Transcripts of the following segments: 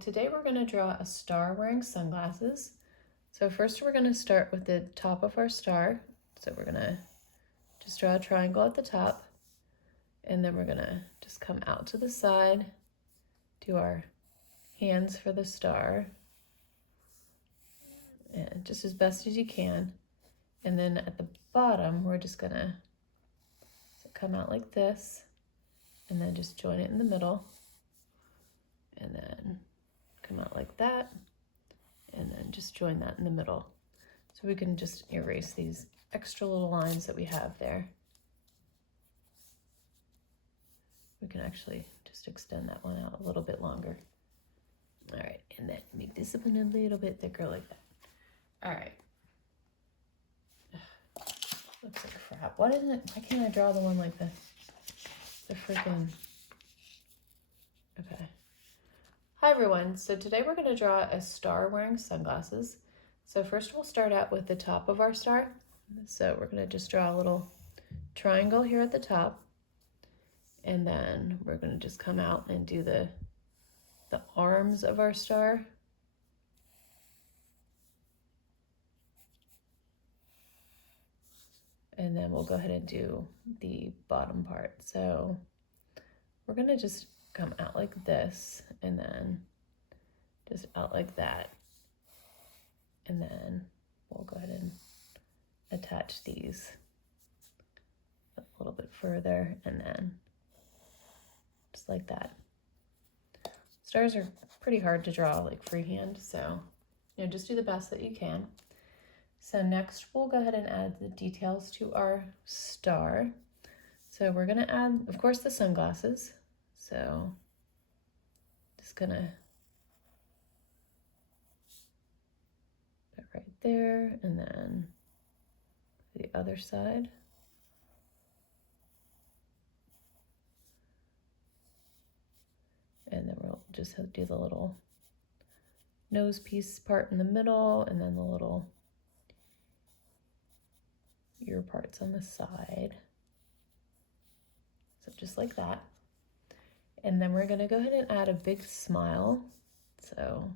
Today we're going to draw a star wearing sunglasses. So first we're going to start with the top of our star. So we're going to just draw a triangle at the top, and then we're going to just come out to the side, do our hands for the star, and just as best as you can. And then at the bottom we're just going to come out like this, and then just join it in the middle, and then come out like that, and then just join that in the middle. So we can just erase these extra little lines that we have there. We can actually just extend that one out a little bit longer. All right, and then make this one a little bit thicker like that. All right. Looks like crap. Why can't I draw the one like the freaking, okay. Hi everyone, so today we're going to draw a star wearing sunglasses. So first we'll start out with the top of our star. So we're going to just draw a little triangle here at the top, and then we're going to just come out and do the arms of our star. And then we'll go ahead and do the bottom part. So we're going to just come out like this, and then just out like that. And then we'll go ahead and attach these a little bit further, and then just like that. Stars are pretty hard to draw like freehand, so just do the best that you can. So next we'll go ahead and add the details to our star. So we're gonna add, of course, the sunglasses. So just gonna put it right there, and then the other side. And then we'll just do the little nose piece part in the middle, and then the little ear parts on the side. So just like that. And then we're going to go ahead and add a big smile. So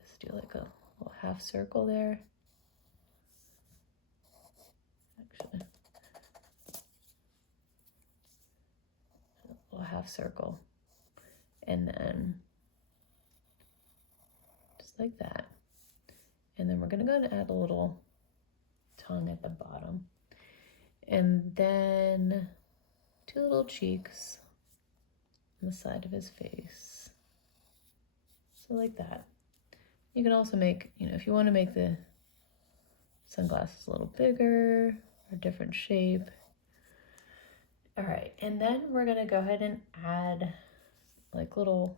just do like a little half circle there. Actually, a little half circle. And then just like that. And then we're going to go ahead and add a little tongue at the bottom. And then 2 little cheeks on the side of his face. So like that. You can also make, if you want to make the sunglasses a little bigger or different shape. All right, and then we're going to go ahead and add like little,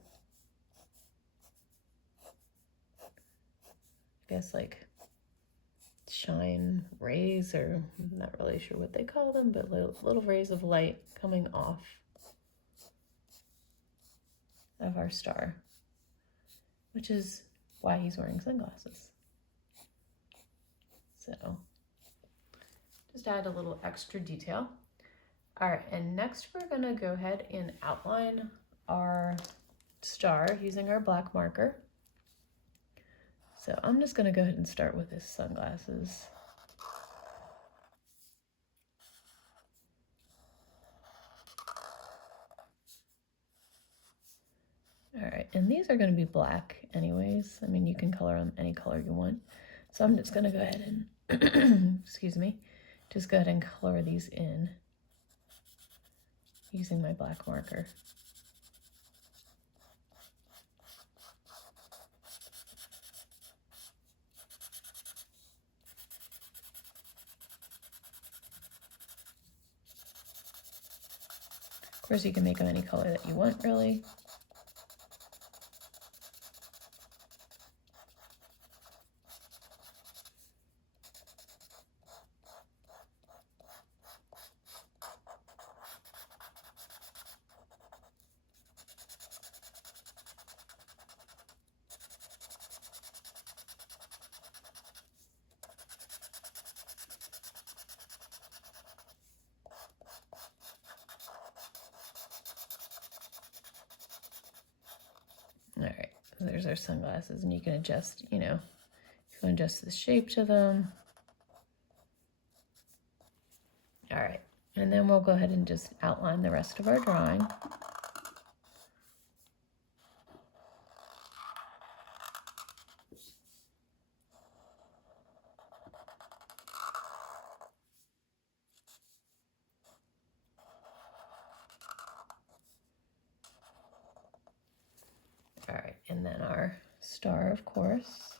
I guess like shine rays, or I'm not really sure what they call them, but little rays of light coming off of our star, which is why he's wearing sunglasses. So just add a little extra detail. All right, and next we're gonna go ahead and outline our star using our black marker. So I'm just gonna go ahead and start with his sunglasses. All right, and these are gonna be black anyways. I mean, you can color them any color you want. So I'm just gonna go ahead and, excuse me, just go ahead and color these in using my black marker. Of course, you can make them any color that you want, really. All right, there's our sunglasses, and you can adjust, you know, you can adjust the shape to them. All right, and then we'll go ahead and just outline the rest of our drawing. All right, and then our star, of course.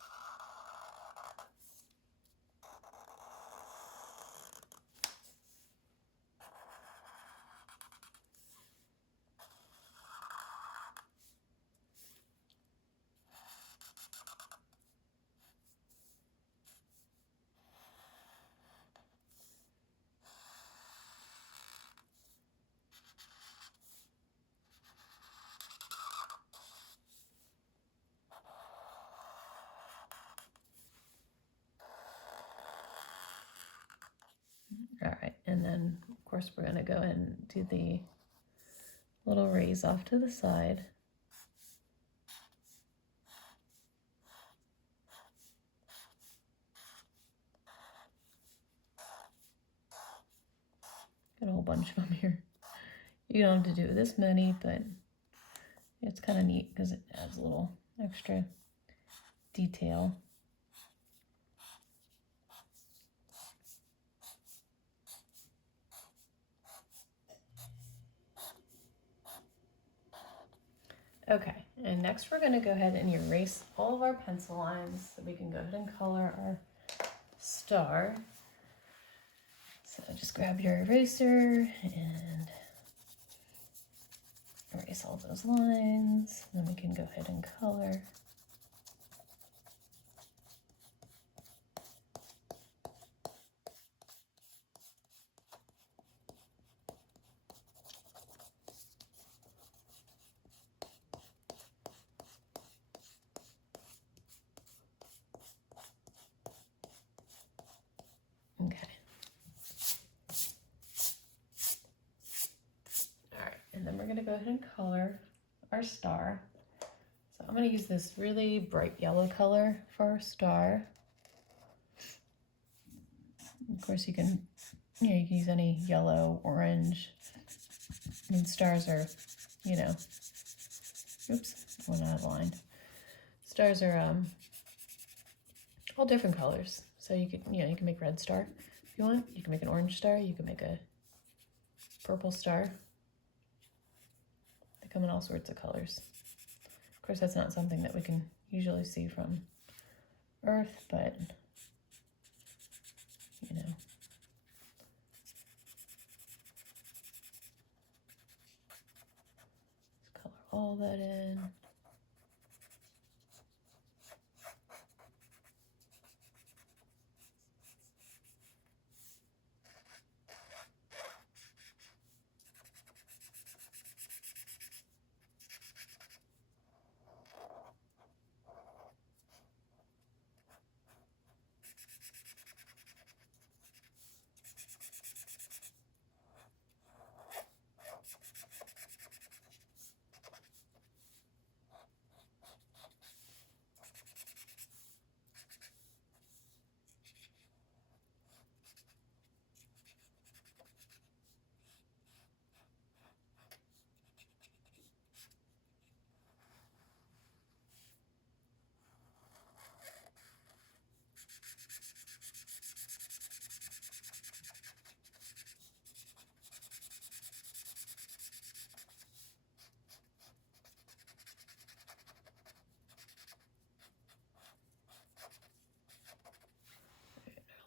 All right, and then of course we're gonna go and do the little rays off to the side. Got a whole bunch of them here. You don't have to do this many, but it's kind of neat because it adds a little extra detail. Okay, and next we're going to go ahead and erase all of our pencil lines so we can go ahead and color our star. So just grab your eraser and erase all those lines, and then we can go ahead and color. Okay. All right, and then we're going to go ahead and color our star. So I'm going to use this really bright yellow color for our star. Of course, you can use any yellow, orange. I mean, stars are, you know, oops, one out of line. Stars are all different colors. So you can, you can make red star if you want. You can make an orange star. You can make a purple star. They come in all sorts of colors. Of course, that's not something that we can usually see from Earth, but you know. Let's color all that in.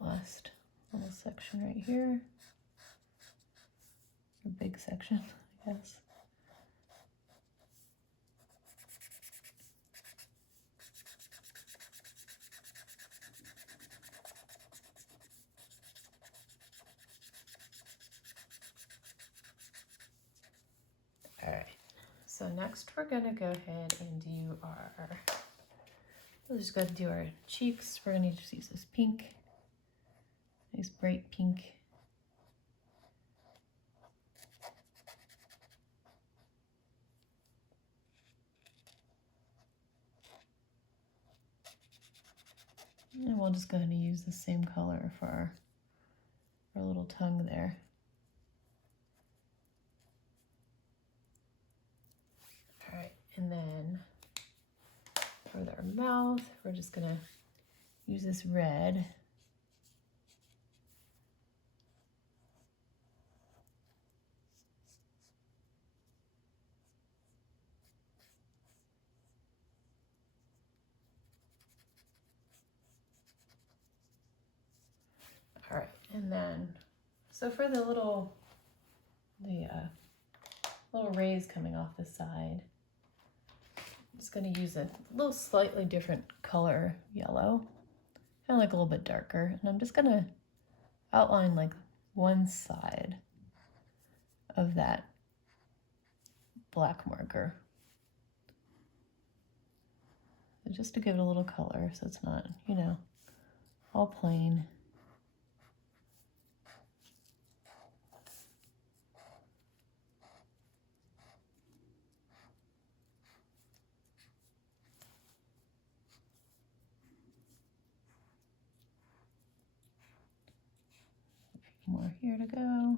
Last little section right here. A big section, I guess. All right, so next we're gonna go ahead and do we'll just go ahead and do our cheeks. We're gonna just use this pink, nice bright pink. And we'll just go ahead and use the same color for our little tongue there. All right, and then for our mouth, we're just gonna use this red. All right, and then, so for the little rays coming off the side, I'm just gonna use a little slightly different color yellow, kind of like a little bit darker, and I'm just gonna outline like one side of that black marker. Just to give it a little color so it's not, you know, all plain. More here to go.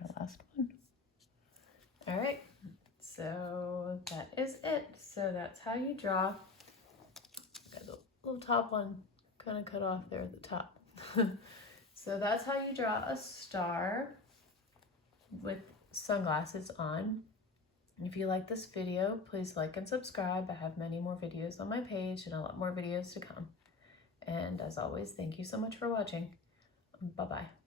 Our last one. All right, so that is it. So that's how you draw. Got the little top one kind of cut off there at the top. So that's how you draw a star with sunglasses on. If you like this video, please like and subscribe. I have many more videos on my page and a lot more videos to come. And as always, thank you so much for watching. Bye-bye.